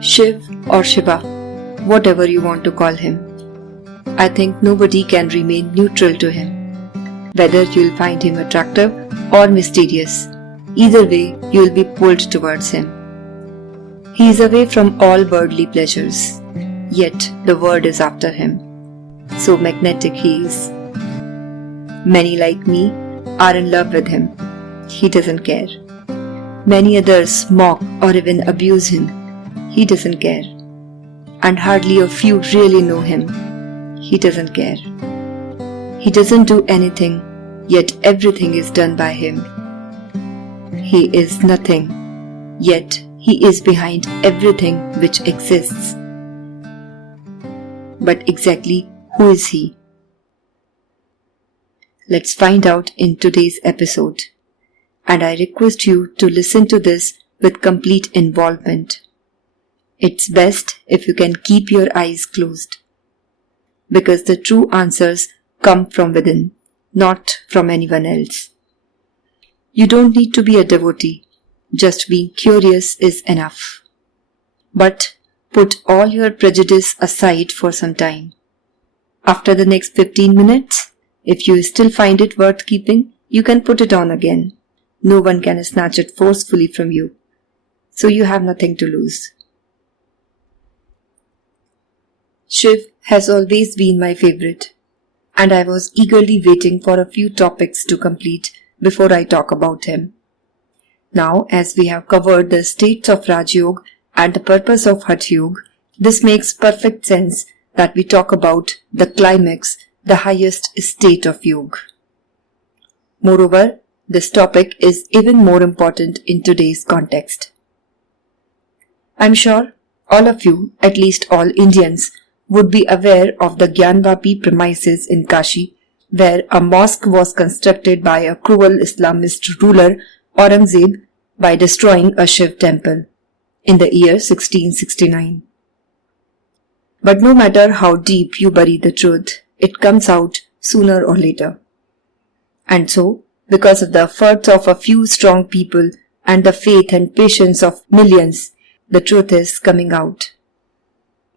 Shiv or Shiva, whatever you want to call him. I think nobody can remain neutral to him. Whether you'll find him attractive or mysterious, either way you'll be pulled towards him. He is away from all worldly pleasures, yet the world is after him. So magnetic he is. Many like me are in love with him. He doesn't care. Many others mock or even abuse him. He doesn't care. And hardly a few really know him. He doesn't care. He doesn't do anything, yet everything is done by him. He is nothing, yet he is behind everything which exists. But exactly who is he? Let's find out in today's episode. And I request you to listen to this with complete involvement. It's best if you can keep your eyes closed. Because the true answers come from within, not from anyone else. You don't need to be a devotee. Just being curious is enough. But put all your prejudice aside for some time. After the next 15 minutes, if you still find it worth keeping, you can put it on again. No one can snatch it forcefully from you. So you have nothing to lose. Shiv has always been my favorite, and I was eagerly waiting for a few topics to complete before I talk about him. Now, as we have covered the states of Raj Yoga and the purpose of Hatha Yoga, this makes perfect sense that we talk about the climax, the highest state of yoga. Moreover, this topic is even more important in today's context. I'm sure all of you, at least all Indians, would be aware of the Gyanvapi premises in Kashi, where a mosque was constructed by a cruel Islamist ruler Aurangzeb by destroying a Shiv temple in the year 1669. But no matter how deep you bury the truth, it comes out sooner or later. And so, because of the efforts of a few strong people and the faith and patience of millions, the truth is coming out.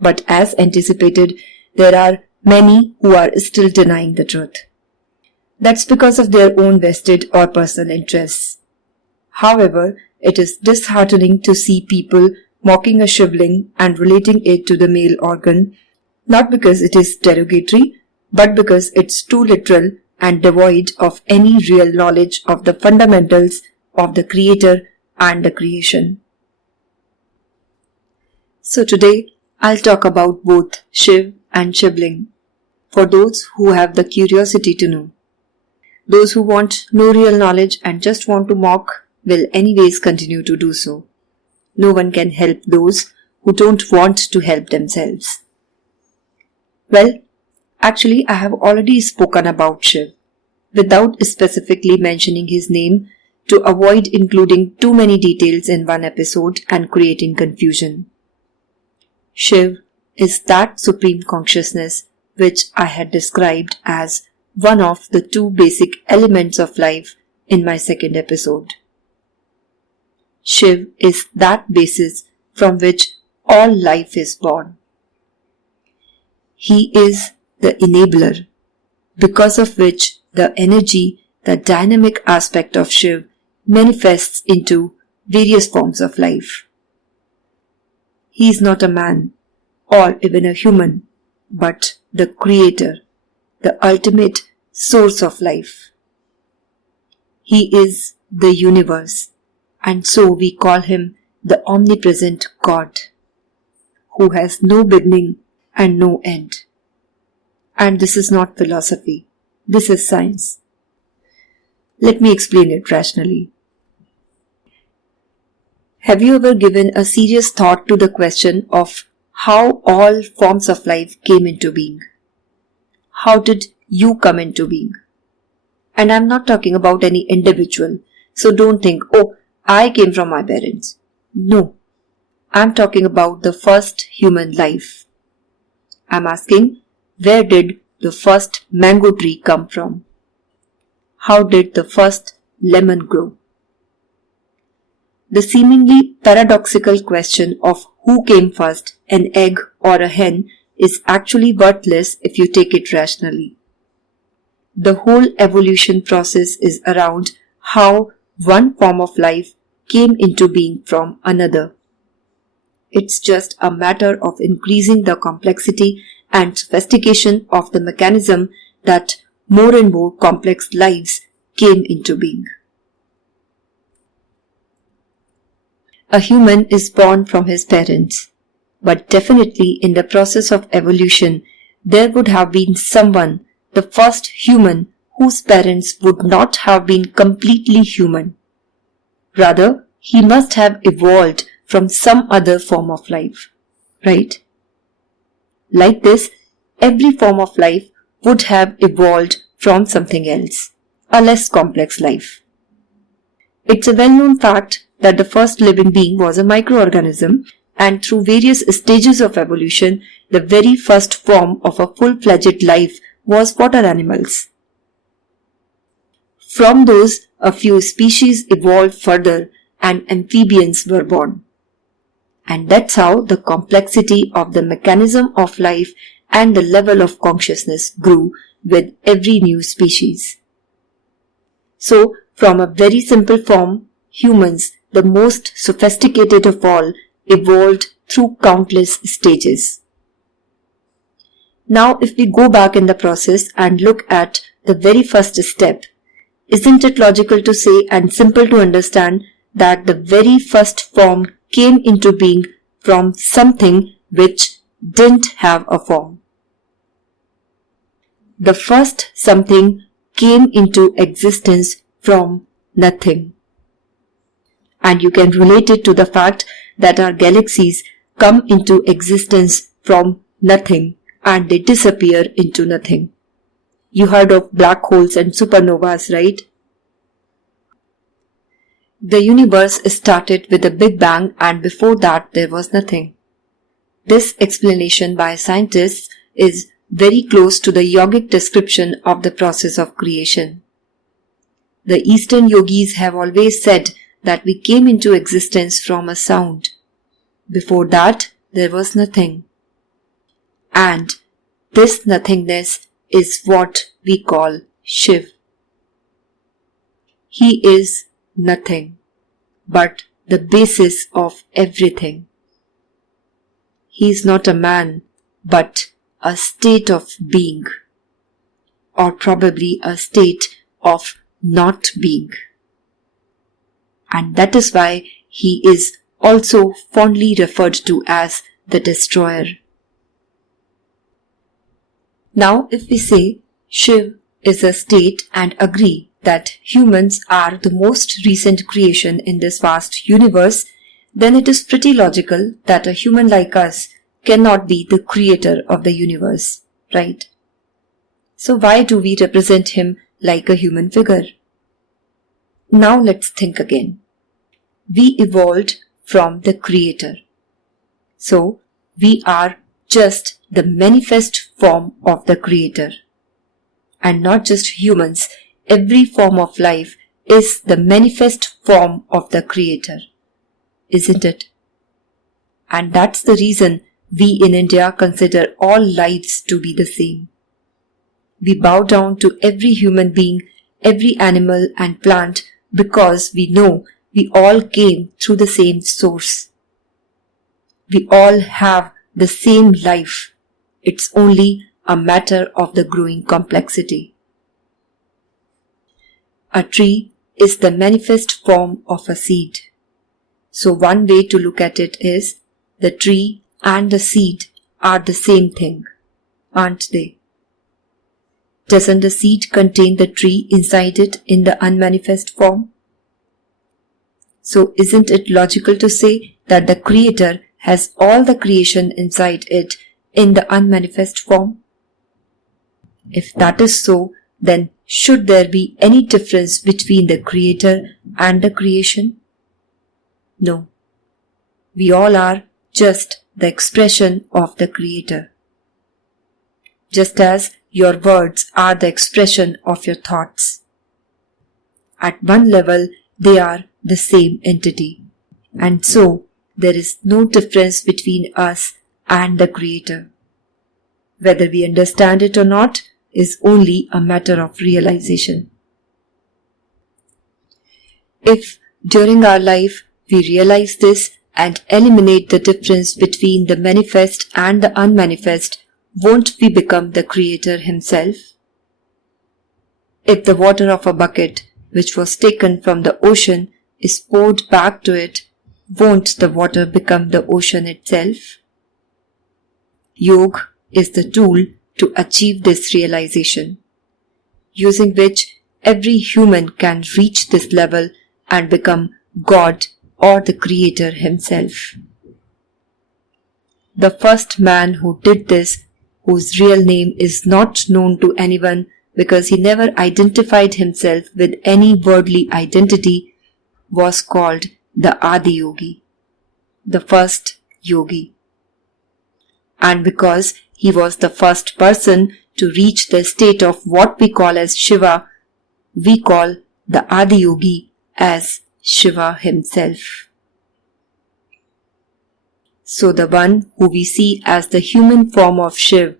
But as anticipated, there are many who are still denying the truth. That's because of their own vested or personal interests. However, it is disheartening to see people mocking a shivling and relating it to the male organ, not because it is derogatory, but because it's too literal and devoid of any real knowledge of the fundamentals of the Creator and the creation. So today, I'll talk about both Shiv and Shivling, for those who have the curiosity to know. Those who want no real knowledge and just want to mock will anyways continue to do so. No one can help those who don't want to help themselves. Well, actually I have already spoken about Shiv, without specifically mentioning his name to avoid including too many details in one episode and creating confusion. Shiv is that supreme consciousness which I had described as one of the two basic elements of life in my second episode. Shiv is that basis from which all life is born. He is the enabler, because of which the energy, the dynamic aspect of Shiv manifests into various forms of life. He is not a man or even a human, but the Creator, the ultimate source of life. He is the universe, and so we call him the omnipresent God, who has no beginning and no end. And this is not philosophy, this is science. Let me explain it rationally. Have you ever given a serious thought to the question of how all forms of life came into being? How did you come into being? And I'm not talking about any individual, so don't think, oh, I came from my parents. No, I'm talking about the first human life. I'm asking, where did the first mango tree come from? How did the first lemon grow? The seemingly paradoxical question of who came first, an egg or a hen, is actually worthless if you take it rationally. The whole evolution process is around how one form of life came into being from another. It's just a matter of increasing the complexity and sophistication of the mechanism that more and more complex lives came into being. A human is born from his parents, but definitely in the process of evolution, there would have been someone, the first human, whose parents would not have been completely human. Rather, he must have evolved from some other form of life, right? Like this, every form of life would have evolved from something else, a less complex life. It's a well-known fact that the first living being was a microorganism, and through various stages of evolution, the very first form of a full-fledged life was water animals. From those, a few species evolved further and amphibians were born. And that's how the complexity of the mechanism of life and the level of consciousness grew with every new species. So, from a very simple form, humans, the most sophisticated of all, evolved through countless stages. Now, if we go back in the process and look at the very first step, isn't it logical to say and simple to understand that the very first form came into being from something which didn't have a form? The first something came into existence from nothing. And you can relate it to the fact that our galaxies come into existence from nothing and they disappear into nothing. You heard of black holes and supernovas, right? The universe started with a Big Bang, and before that there was nothing. This explanation by scientists is very close to the yogic description of the process of creation. The Eastern yogis have always said that we came into existence from a sound. Before that, there was nothing. And this nothingness is what we call Shiv. He is nothing, but the basis of everything. He is not a man, but a state of being, or probably a state of not being. And that is why he is also fondly referred to as the destroyer. Now, if we say Shiv is a state and agree that humans are the most recent creation in this vast universe, then it is pretty logical that a human like us cannot be the creator of the universe, right? So why do we represent him like a human figure? Now let's think again. We evolved from the creator. So we are just the manifest form of the creator. And not just humans, every form of life is the manifest form of the creator, isn't it? And that's the reason we in India consider all lives to be the same. We bow down to every human being, every animal and plant because we know we all came through the same source. We all have the same life. It's only a matter of the growing complexity. A tree is the manifest form of a seed. So one way to look at it is the tree and the seed are the same thing, aren't they? Doesn't the seed contain the tree inside it in the unmanifest form? So isn't it logical to say that the Creator has all the creation inside it in the unmanifest form? If that is so, then should there be any difference between the Creator and the creation? No. We all are just the expression of the Creator. Just as your words are the expression of your thoughts. At one level, they are the same entity. And so, there is no difference between us and the Creator. Whether we understand it or not is only a matter of realization. If during our life we realize this and eliminate the difference between the manifest and the unmanifest, won't we become the Creator Himself? If the water of a bucket which was taken from the ocean is poured back to it, won't the water become the ocean itself? Yoga is the tool to achieve this realization, using which every human can reach this level and become God or the Creator Himself. The first man who did this, whose real name is not known to anyone because he never identified himself with any worldly identity, was called the Adi Yogi, the first yogi. And because he was the first person to reach the state of what we call as Shiva, we call the Adi Yogi as Shiva himself. So the one who we see as the human form of Shiv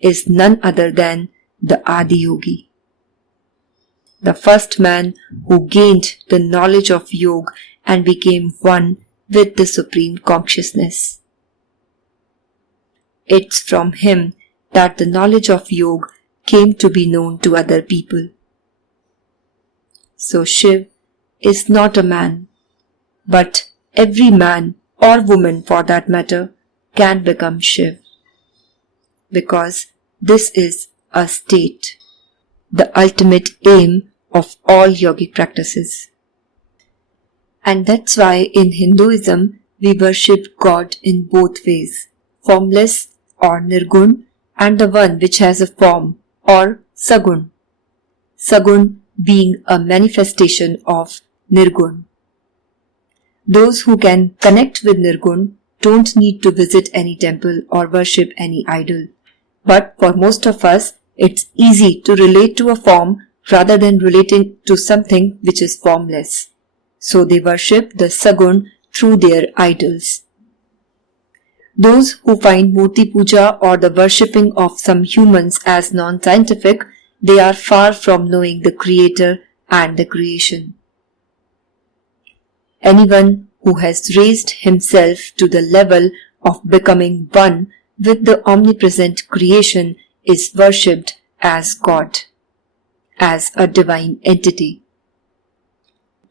is none other than the Adi Yogi, the first man who gained the knowledge of yoga and became one with the Supreme Consciousness. It's from him that the knowledge of yoga came to be known to other people. So Shiv is not a man, but every man or woman for that matter can become Shiv, because this is a state, the ultimate aim of all yogic practices. And that's why in Hinduism we worship God in both ways, formless or nirgun, and the one which has a form or sagun. Sagun being a manifestation of nirgun. Those who can connect with nirgun don't need to visit any temple or worship any idol. But for most of us, it's easy to relate to a form rather than relating to something which is formless. So they worship the sagun through their idols. Those who find Murti Puja or the worshipping of some humans as non-scientific, they are far from knowing the Creator and the creation. Anyone who has raised himself to the level of becoming one with the omnipresent creation is worshipped as God, as a divine entity.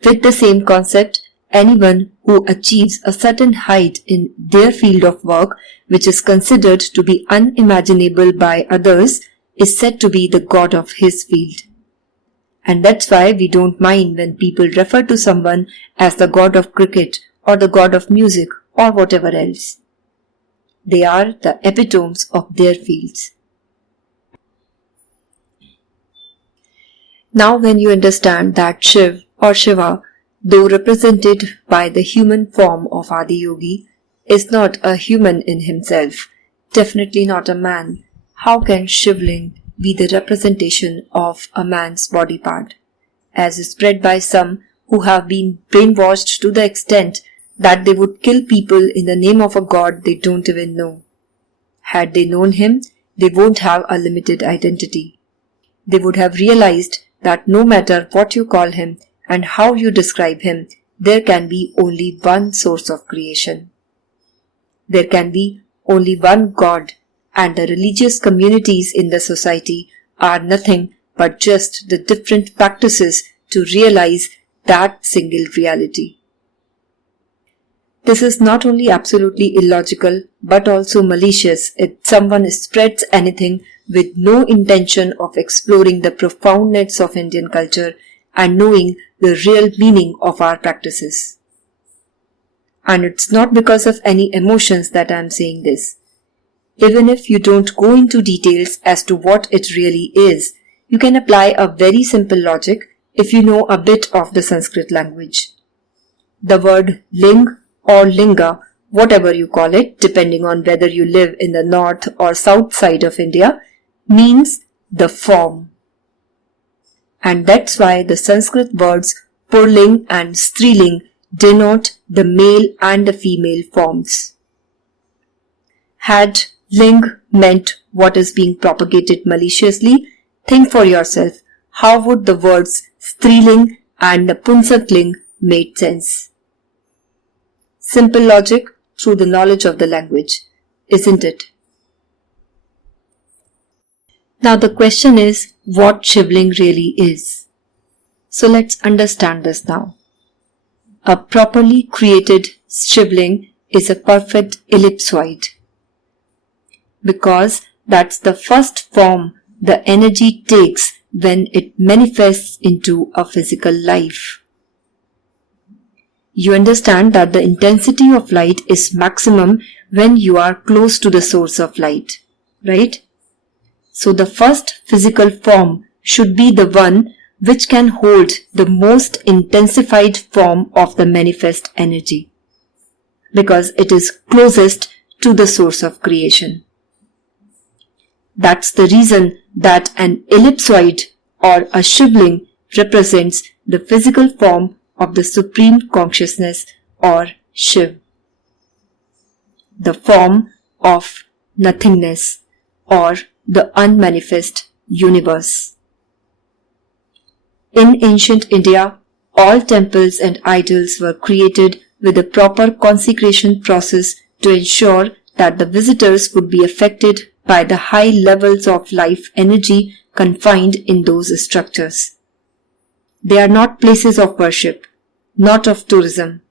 With the same concept, anyone who achieves a certain height in their field of work, which is considered to be unimaginable by others, is said to be the god of his field. And that's why we don't mind when people refer to someone as the god of cricket or the god of music or whatever else. They are the epitomes of their fields. Now when you understand that Shiv or Shiva, though represented by the human form of Adi Yogi, is not a human in himself, definitely not a man, how can Shivling be the representation of a man's body part, as is spread by some who have been brainwashed to the extent that they would kill people in the name of a god they don't even know. Had they known him, they won't have a limited identity. They would have realized that no matter what you call him and how you describe him, there can be only one source of creation. There can be only one God, and the religious communities in the society are nothing but just the different practices to realize that single reality. This is not only absolutely illogical but also malicious if someone spreads anything with no intention of exploring the profoundness of Indian culture and knowing the real meaning of our practices. And it's not because of any emotions that I am saying this. Even if you don't go into details as to what it really is, you can apply a very simple logic if you know a bit of the Sanskrit language. The word ling or linga, whatever you call it, depending on whether you live in the north or south side of India, means the form. And that's why the Sanskrit words purling and striling denote the male and the female forms. Had ling meant what is being propagated maliciously, think for yourself how would the words striling and napunsakling made sense. Simple logic through the knowledge of the language, isn't it? Now the question is what Shivling really is. So let's understand this now. A properly created Shivling is a perfect ellipsoid, because that's the first form the energy takes when it manifests into a physical life. You understand that the intensity of light is maximum when you are close to the source of light, right? So the first physical form should be the one which can hold the most intensified form of the manifest energy, because it is closest to the source of creation. That's the reason that an ellipsoid or a Shivling represents the physical form of the Supreme Consciousness or Shiv, the form of nothingness or the unmanifest universe. In ancient India, all temples and idols were created with a proper consecration process to ensure that the visitors would be affected by the high levels of life energy confined in those structures. They are not places of worship, not of tourism.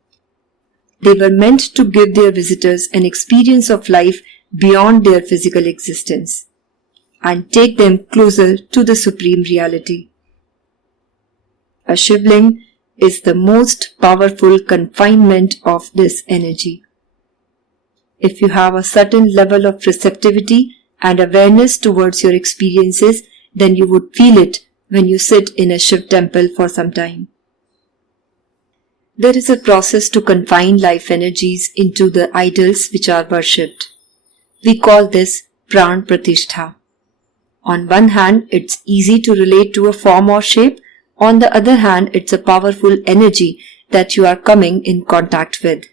They were meant to give their visitors an experience of life beyond their physical existence and take them closer to the supreme reality. A Shivling is the most powerful confinement of this energy. If you have a certain level of receptivity and awareness towards your experiences, then you would feel it when you sit in a Shiv temple for some time. There is a process to confine life energies into the idols which are worshipped. We call this Pran Pratishtha. On one hand, it's easy to relate to a form or shape. On the other hand, it's a powerful energy that you are coming in contact with.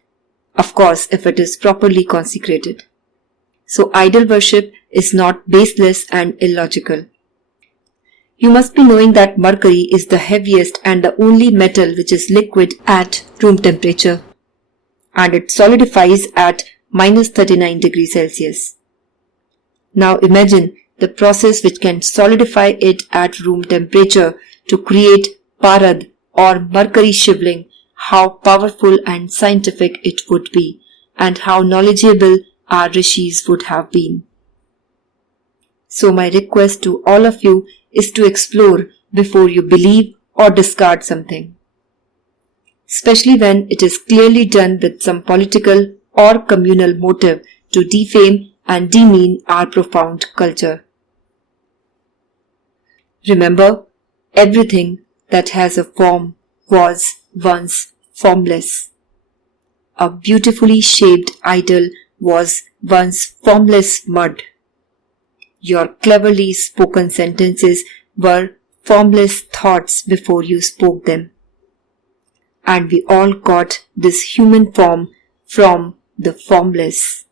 Of course, if it is properly consecrated. So idol worship is not baseless and illogical. You must be knowing that mercury is the heaviest and the only metal which is liquid at room temperature, and it solidifies at minus 39 degrees Celsius. Now imagine the process which can solidify it at room temperature to create Parad or mercury Shivling, how powerful and scientific it would be, and how knowledgeable our rishis would have been. So my request to all of you is to explore before you believe or discard something, especially when it is clearly done with some political or communal motive to defame and demean our profound culture. Remember, everything that has a form was once formless. A beautifully shaped idol was once formless mud. Your cleverly spoken sentences were formless thoughts before you spoke them. And we all got this human form from the formless.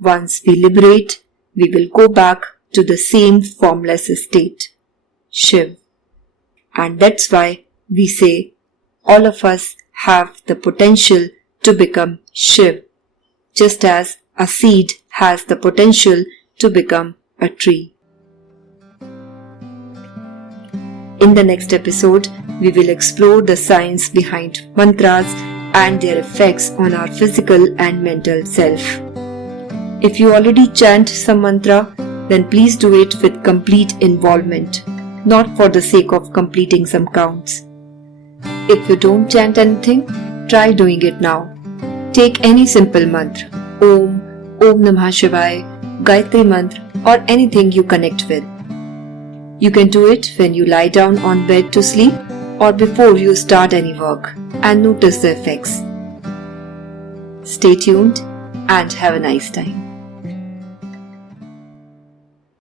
Once we liberate, we will go back to the same formless state, Shiv. And that's why we say all of us have the potential to become Shiv, just as a seed has the potential to become a tree. In the next episode, we will explore the science behind mantras and their effects on our physical and mental self. If you already chant some mantra, then please do it with complete involvement, not for the sake of completing some counts. If you don't chant anything, try doing it now. Take any simple mantra, Om, Om Namah Shivaya, Gayatri Mantra, or anything you connect with. You can do it when you lie down on bed to sleep or before you start any work, and notice the effects. Stay tuned and have a nice time.